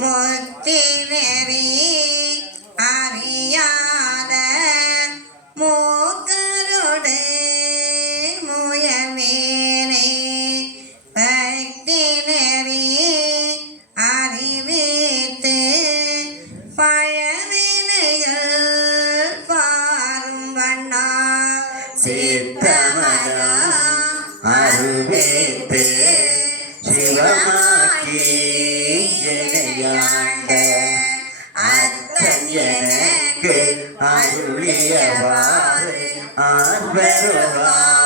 முத்தி நெறி அறியாத மூக்கருடு முயமேனே பக்தி நெறி அறிவித்து பழவினைகள் பாரும் வண்ணா. சித்தமரா அருவேத்து சிவமாக்கி எனக்கு அருளியவாறு ஆர்வருவார்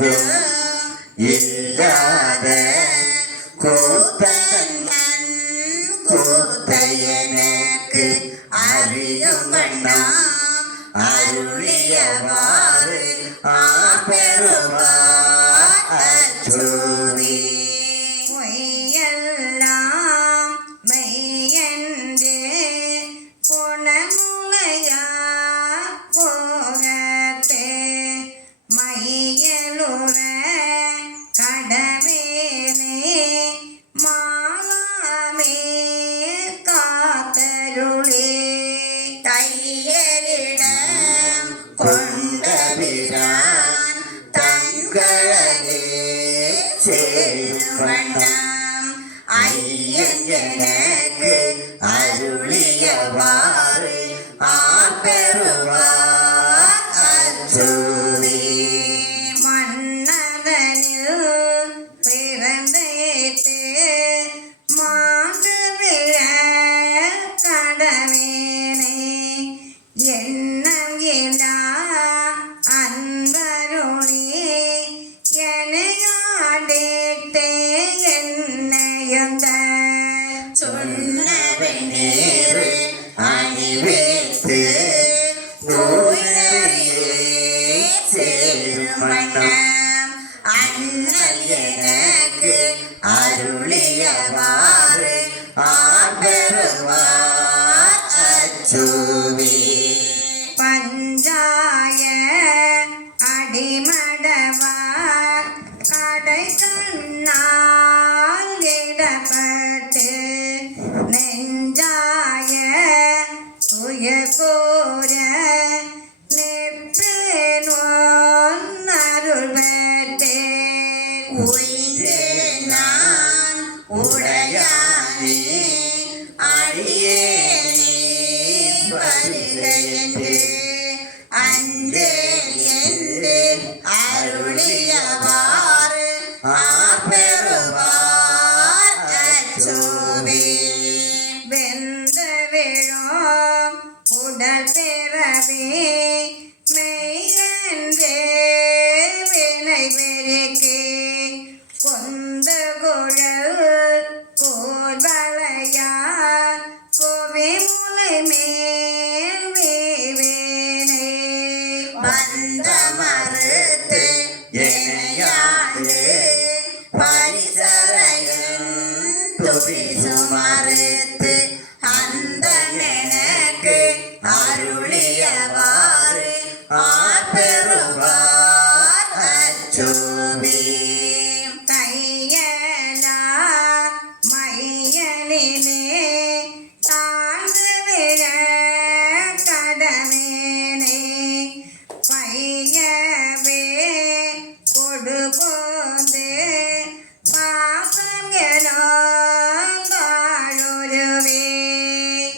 ஒன்று இல்லாத கூத்தன் கூத்தையனுக்கு அறியும் அருளியவாறு ஆ அச்சோதி அச்சோ சேரும் வண்ணம் ஐயன் எனக்கு அருளியவாறு ஆ பெறுவார் மன்னதனில் சேரும் அண்ணல் எனக்கு அருளியவாறு ஆபெருவார் அச்சோவே. பஞ்சாய அடிமடவார் கடை கண்ணால் இடப்பட்டு நெஞ்சாய துயகோர நிற்பேனோன் வருக என்று அன்றே என்று அருளியவாறு ஆபெருவார் வெந்த விழும் உடல் பெறவே துரிசு அந்த அருளியவாறு. ஆ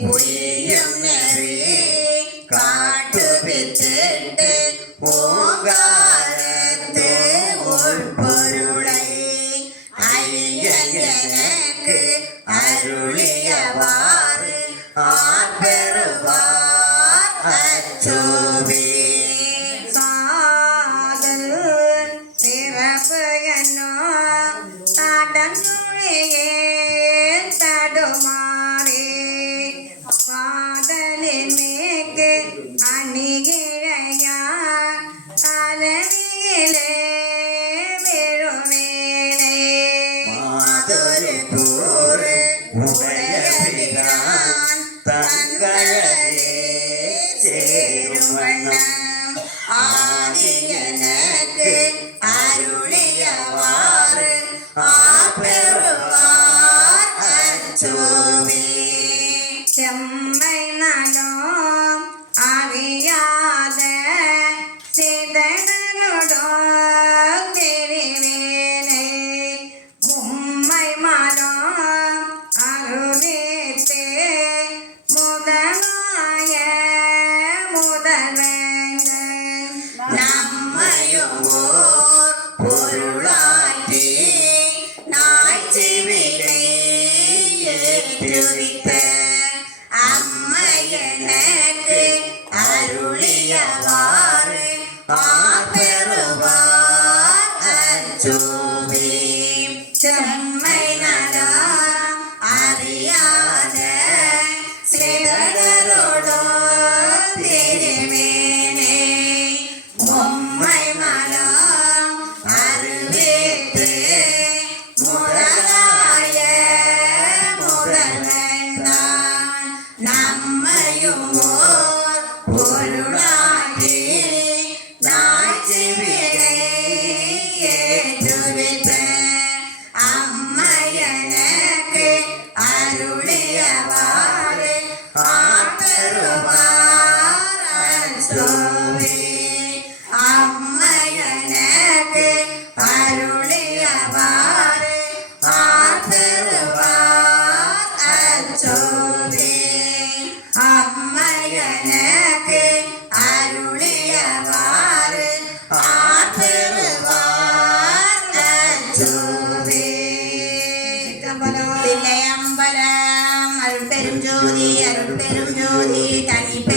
Muy பொருளாற்றி நாய்ச்சிவினை ஏற்றுவித்த அம்மையனக்கு அருளியவாறு பாப்பெருவார் அஞ்சோ ഞങ്ങൾക്ക് അരുളിയവാറ് തില്ലയമ്പലം അരുൾപ്പെരും ജ്യോതി അരുൾപ്പെരും ജ്യോതി തനി